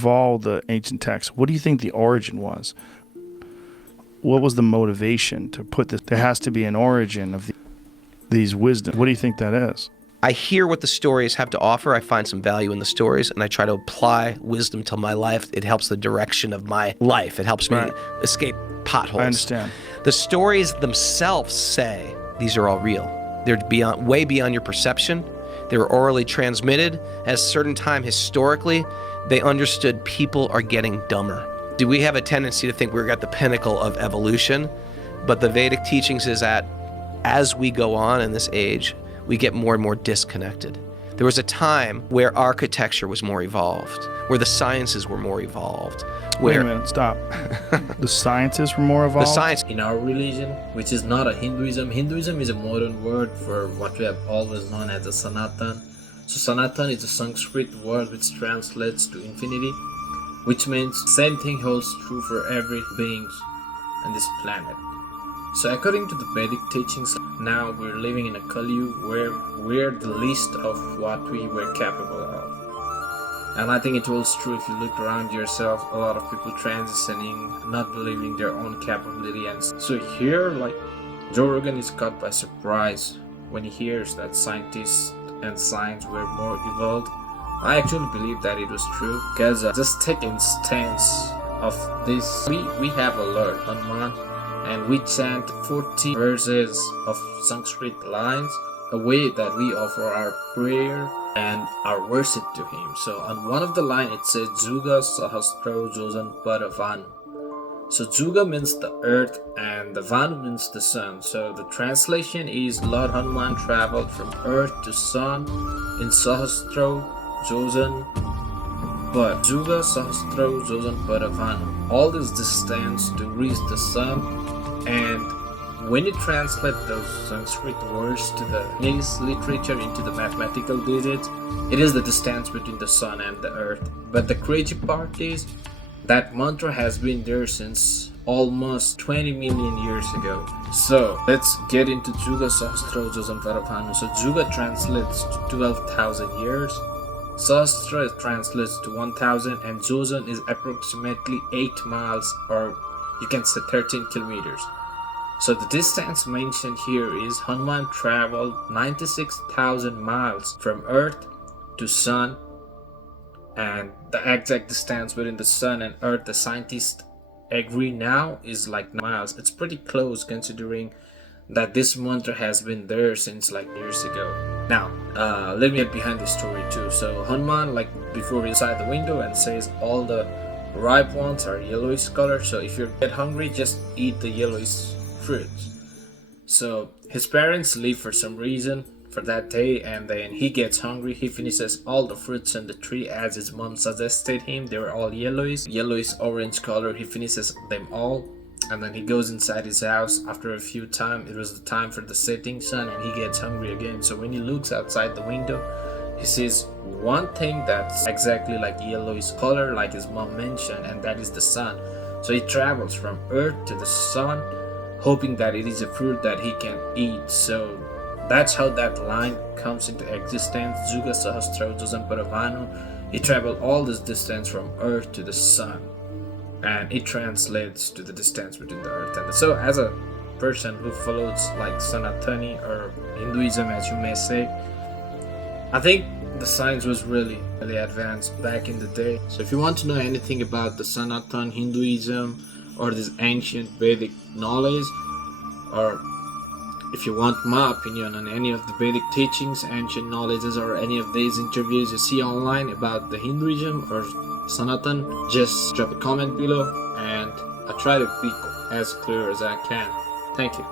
of all the ancient texts, what do you think the origin was? What was the motivation to put this? There has to be an origin of these wisdom. What do you think that is? I hear what the stories have to offer. I find some value in the stories, and I try to apply wisdom to my life. It helps the direction of my life. It helps me escape potholes. I understand. The stories themselves say these are all real. They're way beyond your perception. They were orally transmitted. At a certain time historically, they understood people are getting dumber. Do we have a tendency to think we're at the pinnacle of evolution? But the Vedic teachings is that as we go on in this age, we get more and more disconnected. There was a time where architecture was more evolved, where the sciences were more evolved. Wait a minute, stop. The sciences were more evolved? The science. In our religion, which is not a Hinduism, Hinduism is a modern word for what we have always known as a Sanatan. So Sanatan is a Sanskrit word which translates to infinity, which means same thing holds true for every being on this planet. So according to the Vedic teachings, now we're living in a Kali Yuga where we're the least of what we were capable of. And I think it holds true if you look around yourself, a lot of people transitioning, not believing their own capability. And so here, like, Joe Rogan is caught by surprise when he hears that scientists and science were more evolved. I actually believe that it was true, because just take instance of this. We have a Lord, Hanuman, and we chant 40 verses of Sanskrit lines, a way that we offer our prayer and our worship to him. So on one of the lines it says Juga Sahastra Jojan Paravanu. So Juga means the earth and the Vanu means the sun. So the translation is Lord Hanuman traveled from earth to sun in Sahastra Jojan, but Juga Sahastra Jojan Paravanu. All this distance to reach the sun. And when you translate those Sanskrit words to the English literature into the mathematical digits, it is the distance between the sun and the earth. But the crazy part is that mantra has been there since almost 20 million years ago. So let's get into Juga Sahastra Jojan Paravanu. So Juga translates to 12,000 years. Sahastra translates to 1,000, and Jojan is approximately 8 miles, or you can say 13 kilometers. So the distance mentioned here is Hanuman traveled 96,000 miles from Earth to Sun, and the exact distance between the Sun and Earth, the scientists agree now, is like 9 miles. It's pretty close considering that this mantra has been there since like years ago. Now, let me get behind the story too. So Hanuman, like before, inside the window and says all the ripe ones are yellowish color, so if you get hungry, just eat the yellowish fruits. So his parents leave for some reason for that day, and then he gets hungry. He finishes all the fruits on the tree as his mom suggested him. They were all yellowish orange color. He finishes them all, and then he goes inside his house. After a few time, it was the time for the setting sun, and he gets hungry again. So when he looks outside the window, he sees one thing that's exactly like yellowish color, like his mom mentioned, and that is the sun. So he travels from earth to the sun, hoping that it is a fruit that he can eat. So that's how that line comes into existence. Juga Sahastra Jojan Paravanu. He traveled all this distance from earth to the sun, and it translates to the distance between the earth and the. So as a person who follows like Sanatani or Hinduism, as you may say, I think the science was really advanced back in the day. So if you want to know anything about the Sanatan Hinduism or this ancient Vedic knowledge, or if you want my opinion on any of the Vedic teachings, ancient knowledges, or any of these interviews you see online about the Hinduism or Sanatan, just drop a comment below and I try to be as clear as I can. Thank you.